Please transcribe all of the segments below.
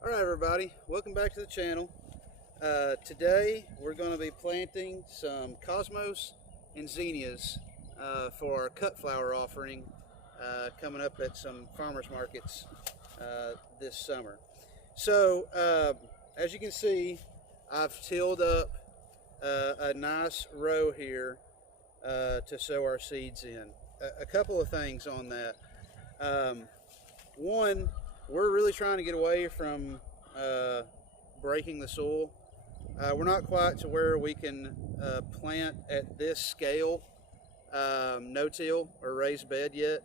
Alright everybody, welcome back to the channel. Today we're going to be planting some Cosmos and Zinnias for our cut flower offering coming up at some farmers markets this summer. So as you can see, I've tilled up a nice row here to sow our seeds in. A couple of things on that. One, we're really trying to get away from breaking the soil. We're not quite to where we can plant at this scale, no-till or raised bed yet,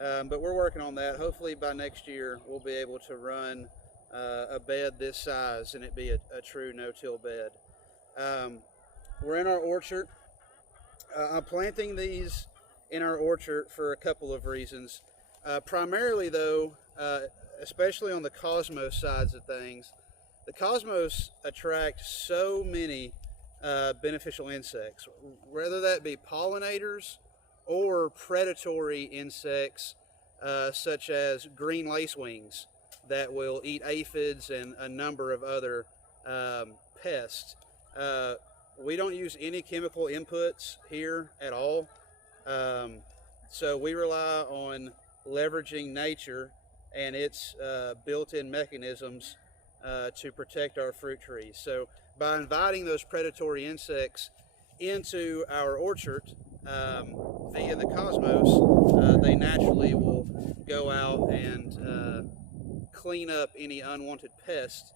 but we're working on that. Hopefully by next year we'll be able to run a bed this size and it be a true no-till bed. We're in our orchard. I'm planting these in our orchard for a couple of reasons. Primarily though, especially on the Cosmos sides of things, the Cosmos attract so many beneficial insects, whether that be pollinators or predatory insects such as green lacewings that will eat aphids and a number of other pests. We don't use any chemical inputs here at all, so we rely on leveraging nature and its built-in mechanisms to protect our fruit trees. So by inviting those predatory insects into our orchard via the Cosmos, they naturally will go out and clean up any unwanted pests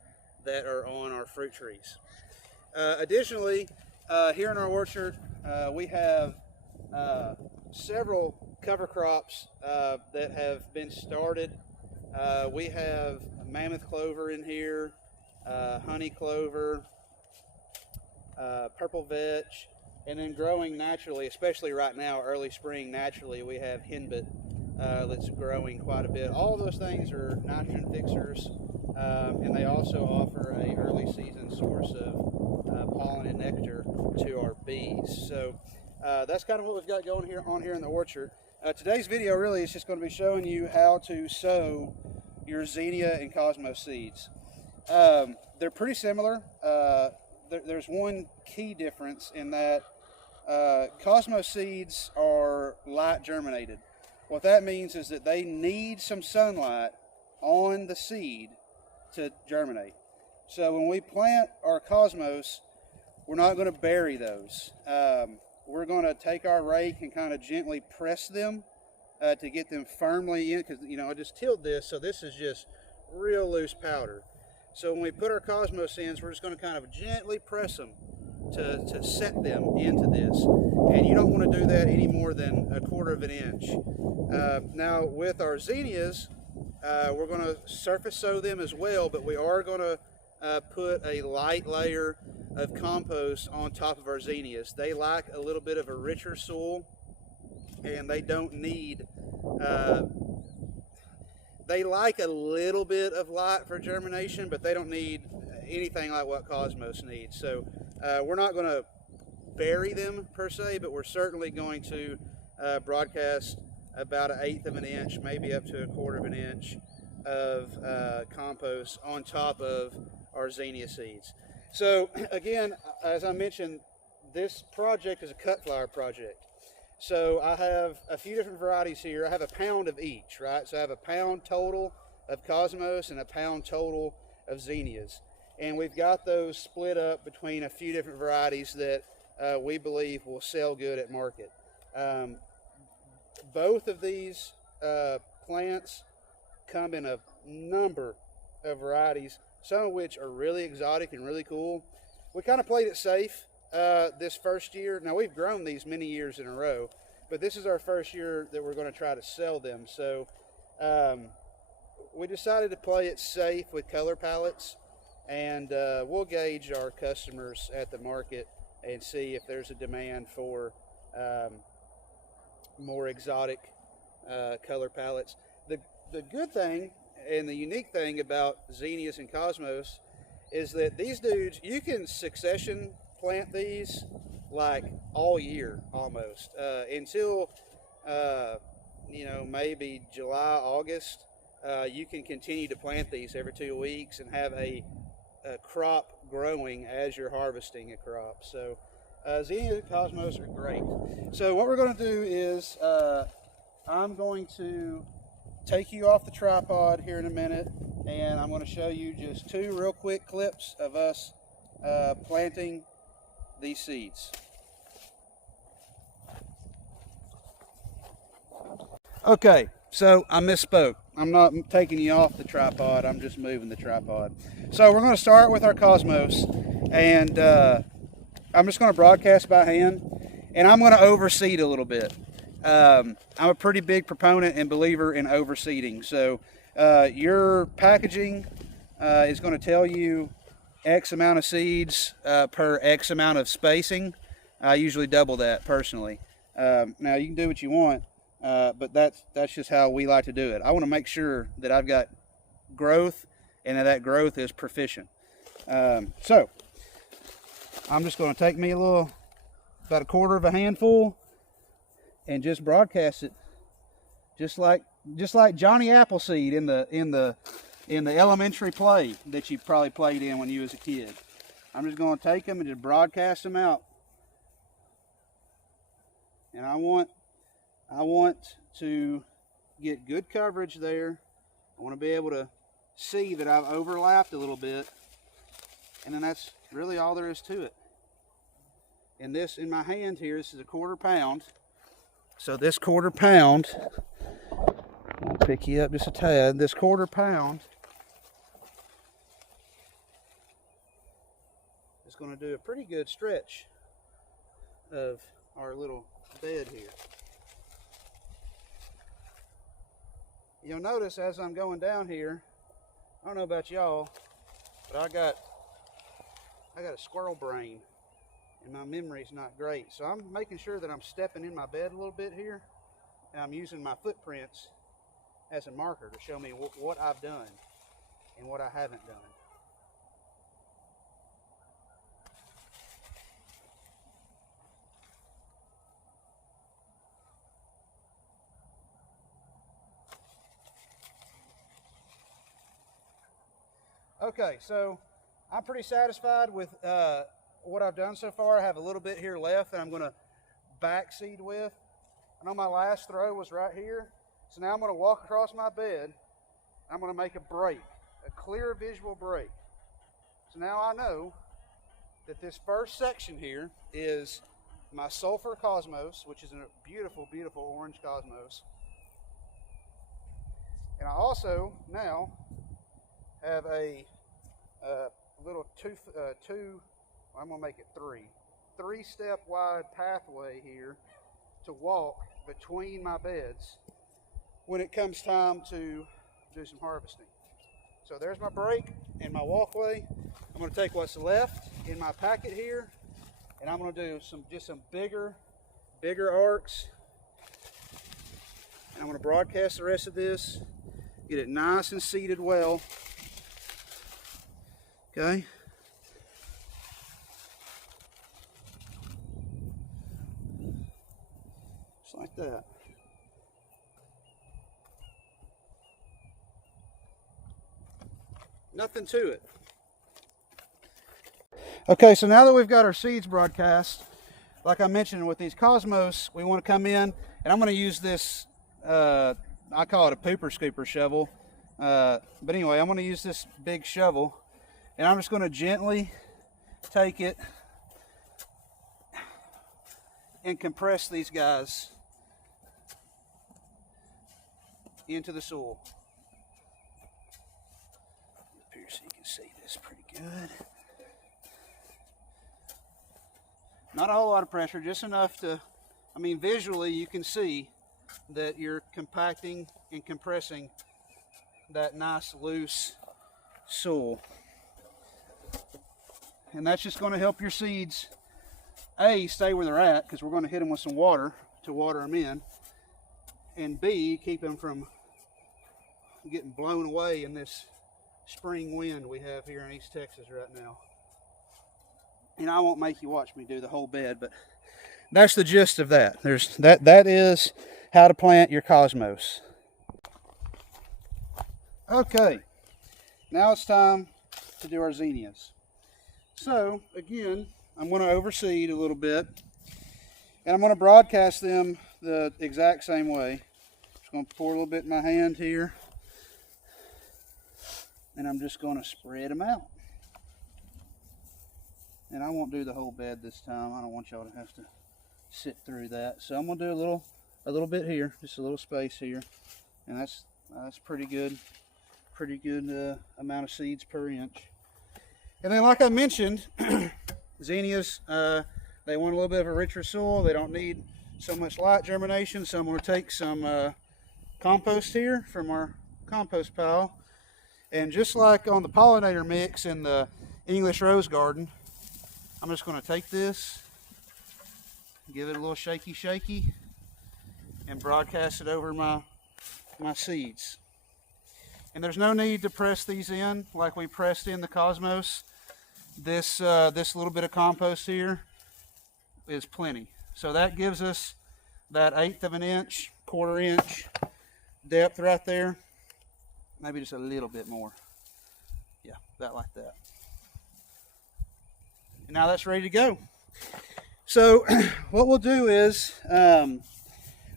that are on our fruit trees. Additionally, here in our orchard, we have several cover crops that have been started. We have mammoth clover in here, honey clover, purple vetch, and then growing naturally, especially right now, early spring naturally, we have henbit that's growing quite a bit. All of those things are nitrogen fixers, and they also offer a early season source of pollen and nectar to our bees. So that's kind of what we've got going here in the orchard. Today's video really is just going to be showing you how to sow your Zinnia and Cosmos seeds. They're pretty similar. There's one key difference in that Cosmos seeds are light germinated. What that means is that they need some sunlight on the seed to germinate. So when we plant our Cosmos, we're not going to bury those. We're going to take our rake and kind of gently press them to get them firmly in, because I just tilled this, so this is just real loose powder. So when we put our Cosmos in, we're just going to kind of gently press them to set them into this, and you don't want to do that any more than 1/4 of an inch. Now with our Zinnias, we're going to surface sow them as well, but we are going to put a light layer of compost on top of our Zinnias. They like a little bit of a richer soil, and they don't need they like a little bit of light for germination, but they don't need anything like what Cosmos needs. So we're not going to bury them per se, but we're certainly going to broadcast about 1/8 of an inch, maybe up to 1/4 of an inch of compost on top of our Zinnia seeds. So again, as I mentioned, this project is a cut flower project. So I have a few different varieties here. I have 1 pound of each, right? So I have 1 pound total of Cosmos and 1 pound total of Zinnias. And we've got those split up between a few different varieties that we believe will sell good at market. Both of these plants come in a number of varieties, some of which are really exotic and really cool. We kind of played it safe this first year. Now we've grown these many years in a row, but this is our first year that we're going to try to sell them. So we decided to play it safe with color palettes, and we'll gauge our customers at the market and see if there's a demand for more exotic color palettes. The good thing and the unique thing about Zinnias and Cosmos is that these dudes, you can succession plant these like all year almost until maybe July, August. you can continue to plant these every 2 weeks and have a crop growing as you're harvesting a crop. So Zinnia Cosmos are great. So what we're going to do is I'm going to take you off the tripod here in a minute, and I'm going to show you just 2 real quick clips of us planting these seeds. Okay, so I misspoke. I'm not taking you off the tripod, I'm just moving the tripod. So we're going to start with our Cosmos, and I'm just going to broadcast by hand, and I'm going to overseed a little bit. I'm a pretty big proponent and believer in overseeding. So your packaging is going to tell you X amount of seeds per X amount of spacing. I usually double that personally. Now you can do what you want, but that's just how we like to do it. I want to make sure that I've got growth and that growth is proficient. So I'm just going to take me about a quarter of a handful and just broadcast it, just like Johnny Appleseed in the elementary play that you probably played in when you was a kid. I'm just going to take them and just broadcast them out. And I want to get good coverage there. I want to be able to see that I've overlapped a little bit, and then that's really all there is to it. And this in my hand here, this is a 1/4 pound. So this 1/4 pound, I'll pick you up just a tad. This 1/4 pound is going to do a pretty good stretch of our little bed here. You'll notice as I'm going down here, I don't know about y'all, but I got a squirrel brain and my memory's not great. So I'm making sure that I'm stepping in my bed a little bit here, and I'm using my footprints as a marker to show me what I've done and what I haven't done. Okay, so I'm pretty satisfied with what I've done so far. I have a little bit here left that I'm going to backseed with. I know my last throw was right here, so now I'm going to walk across my bed. I'm going to make a break, a clear visual break. So now I know that this first section here is my Sulfur Cosmos, which is a beautiful, beautiful orange Cosmos. And I also now have a little I'm going to make it 3-step wide pathway here to walk between my beds when it comes time to do some harvesting. So there's my break and my walkway. I'm going to take what's left in my packet here, and I'm going to do just some bigger arcs. And I'm going to broadcast the rest of this, get it nice and seated well. Okay. Just like that. Nothing to it. Okay, so now that we've got our seeds broadcast, like I mentioned with these Cosmos, we want to come in, and I'm going to use this, I call it a pooper scooper shovel. But anyway, I'm going to use this big shovel, and I'm just going to gently take it and compress these guys into the soil. Up here so you can see this pretty good. Not a whole lot of pressure, just enough to, I mean, visually you can see that you're compacting and compressing that nice loose soil. And that's just going to help your seeds, A, stay where they're at, because we're going to hit them with some water to water them in, and B, keep them from getting blown away in this spring wind we have here in East Texas right now. And I won't make you watch me do the whole bed, but that's the gist of that. That is how to plant your Cosmos. Okay, now it's time to do our zinnias. So again, I'm going to overseed a little bit, and I'm going to broadcast them the exact same way. Just going to pour a little bit in my hand here, and I'm just going to spread them out. And I won't do the whole bed this time. I don't want y'all to have to sit through that. So I'm going to do a little bit here, just a little space here, and that's pretty good. Pretty good amount of seeds per inch. And then, like I mentioned, zinnias, they want a little bit of a richer soil. They don't need so much light germination. So I'm going to take some compost here from our compost pile. And just like on the pollinator mix in the English rose garden, I'm just going to take this, give it a little shaky, and broadcast it over my seeds. And there's no need to press these in like we pressed in the Cosmos. This little bit of compost here is plenty. So that gives us that 1/8 of an inch, 1/4 inch depth right there. Maybe just a little bit more. Yeah, about like that. And now that's ready to go. So what we'll do is I'm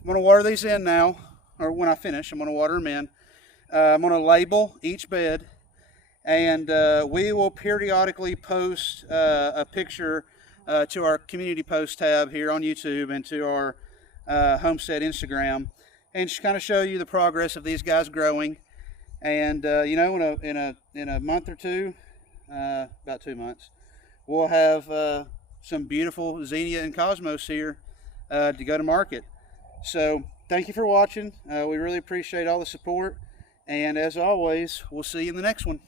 going to water these in now, or when I finish, I'm going to water them in. I'm going to label each bed, and we will periodically post a picture to our community post tab here on YouTube and to our Homestead Instagram, and just kind of show you the progress of these guys growing. And you know, in a month or two, about 2 months, we'll have some beautiful zinnia and cosmos here to go to market. So thank you for watching. We really appreciate all the support. And as always, we'll see you in the next one.